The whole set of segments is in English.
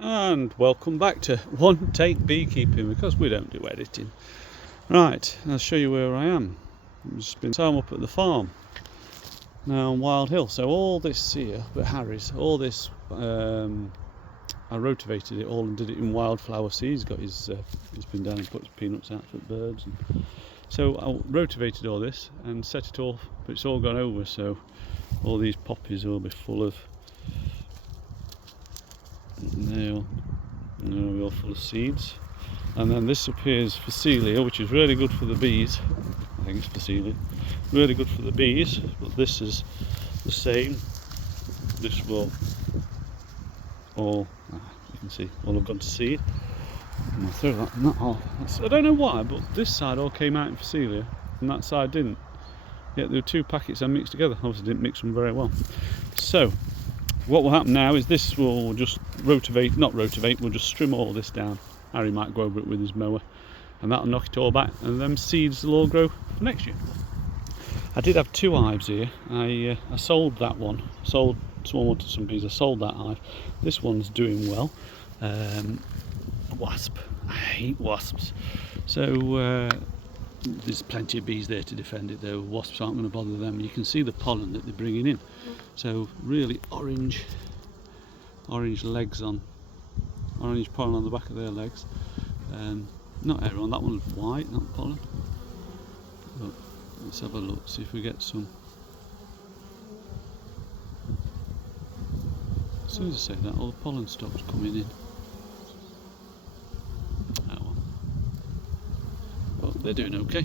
And welcome back to One Take Beekeeping, because we don't do editing. Right, I'll show you where I am. I'm up at the farm now on Wild Hill. So all this here, but Harry's, all this, I rotivated it all and did it in wildflower seeds. He's been down and put his peanuts out for birds. So I rotivated all this and set it off, but it's all gone over. So all these poppies will be full of. They're all full of seeds. And then this up here is Phacelia, which is really good for the bees. I think it's Phacelia. Really good for the bees, but this is the same. This will all, you can see, all have gone to seed. And I'll throw that not off. I don't know why, but this side all came out in Phacelia and that side didn't. Yet there were two packets I mixed together. Obviously didn't mix them very well. So what will happen now is this will just we'll just trim all this down. Harry might go over it with his mower and that'll knock it all back, and them seeds will all grow for next year. I did have two hives here. I sold that one. Someone wanted some bees, I sold that hive. This one's doing well. Wasp. I hate wasps. So there's plenty of bees there to defend it though. Wasps aren't going to bother them. You can see the pollen that they're bringing in. So really orange legs on, orange pollen on the back of their legs. Not everyone, that one's white, not pollen. But let's have a look, see if we get some. As soon as I say that, all the pollen stops coming in. Oh well. But they're doing okay.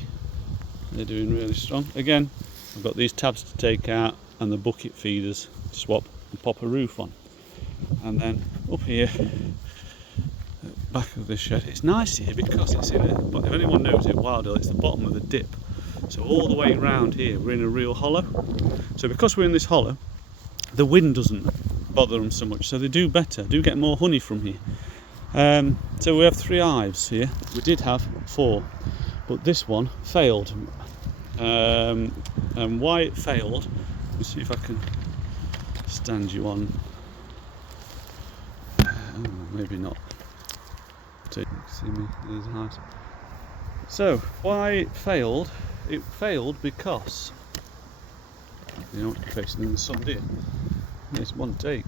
They're doing really strong. Again, I've got these tabs to take out and the bucket feeders to swap and pop a roof on. And then up here, back of the shed, it's nice here because it's in it, but if anyone knows it, Wild Hill, it's the bottom of the dip. So all the way around here we're in a real hollow. So because we're in this hollow, the wind doesn't bother them so much, so they do better, do get more honey from here. So we have 3 hives here. We did have 4, but this one failed. And why it failed, let's see if I can stand you on. Maybe not. So you can see me, there's a hive. So why it failed because you don't be facing in the sun, do you? It's one take.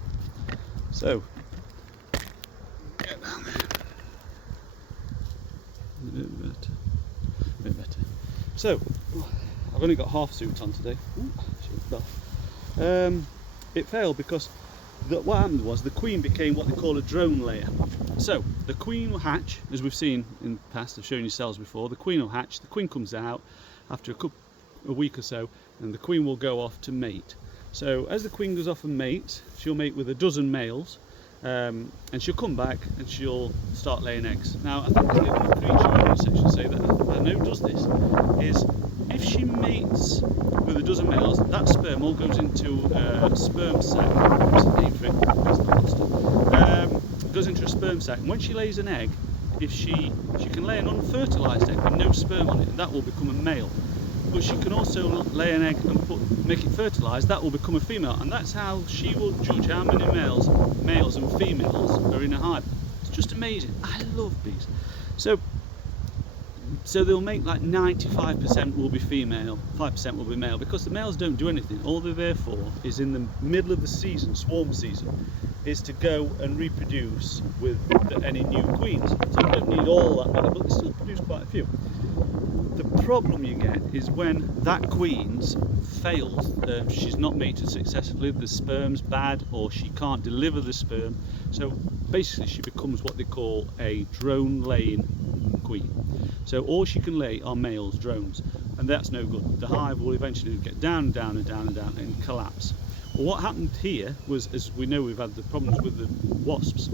So get down there. A bit better. So I've only got half suit on today. It failed because what happened was the queen became what they call a drone layer. So the queen will hatch, as we've seen in the past, I've shown you cells before. The queen will hatch, the queen comes out after a week or so, and the queen will go off to mate. So as the queen goes off and mates, she'll mate with a dozen males, and she'll come back and she'll start laying eggs. Now I think the only creature I would essentially say that I know does this is if she mates with a dozen males, that sperm all goes into a sperm sac. What's the name for it? Goes into a sperm sac, and when she lays an egg, if she can lay an unfertilised egg with no sperm on it, and that will become a male. But she can also lay an egg and make it fertilised, that will become a female, and that's how she will judge how many males and females are in a hive. It's just amazing. I love bees. So they'll make like 95% will be female, 5% will be male, because the males don't do anything. All they're there for is in the middle of the season, swarm season, is to go and reproduce with any new queens. So you don't need all that many, but they still produce quite a few. The problem you get is when that queen's fails, she's not mated successfully, the sperm's bad, or she can't deliver the sperm. So basically she becomes what they call a drone laying queen. So all she can lay are males, drones, and that's no good. The hive will eventually get down and down and down and down and collapse. Well, what happened here was, as we know, we've had the problems with the wasps.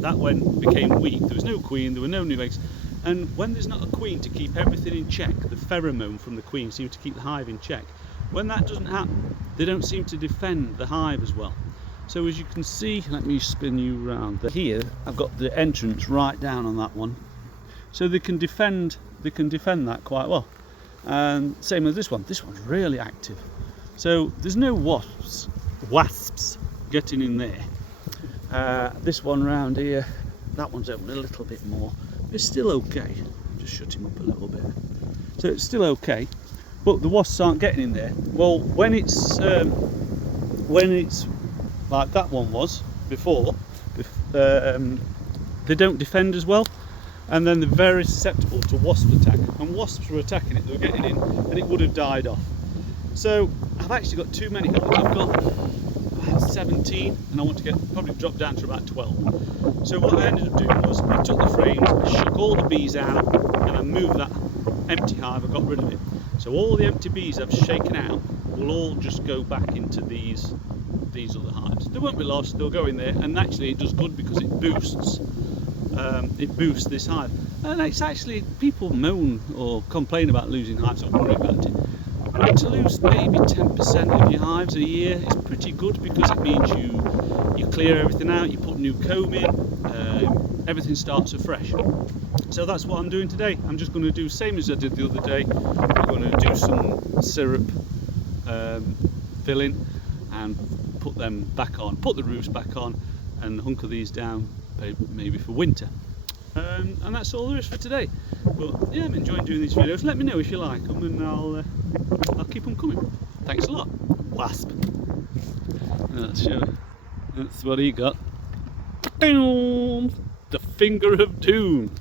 That one became weak. There was no queen, there were no new eggs. And when there's not a queen to keep everything in check, the pheromone from the queen seems to keep the hive in check. When that doesn't happen, they don't seem to defend the hive as well. So as you can see, let me spin you around. Here, I've got the entrance right down on that one. So they can defend that quite well. And same as this one. This one's really active. So there's no wasps getting in there. This one round here, that one's open a little bit more. It's still okay. Just shut him up a little bit. So it's still okay, but the wasps aren't getting in there. Well, when it's like that one was before, they don't defend as well, and then they're very susceptible to wasp attack. And wasps were attacking it, they were getting in, and it would have died off. So I've actually got too many hives. I've got about 17, and I want to probably drop down to about 12. So what I ended up doing was I took the frames, I shook all the bees out, and I moved that empty hive. I got rid of it. So all the empty bees I've shaken out will all just go back into these other hives. They won't be lost, they'll go in there, and actually it does good because it boosts this hive. And it's actually, people moan or complain about losing hives or worry about it. But to lose maybe 10% of your hives a year is pretty good, because it means you clear everything out, you put new comb in, everything starts afresh. So that's what I'm doing today. I'm just going to do the same as I did the other day. I'm going to do some syrup filling and put them back on, put the roofs back on, and hunker these down maybe for winter. And that's all there is for today. But yeah, I'm enjoying doing these videos. Let me know if you like them, and I'll keep them coming. Thanks a lot. Wasp. Let's show you. That's what he got. The finger of doom.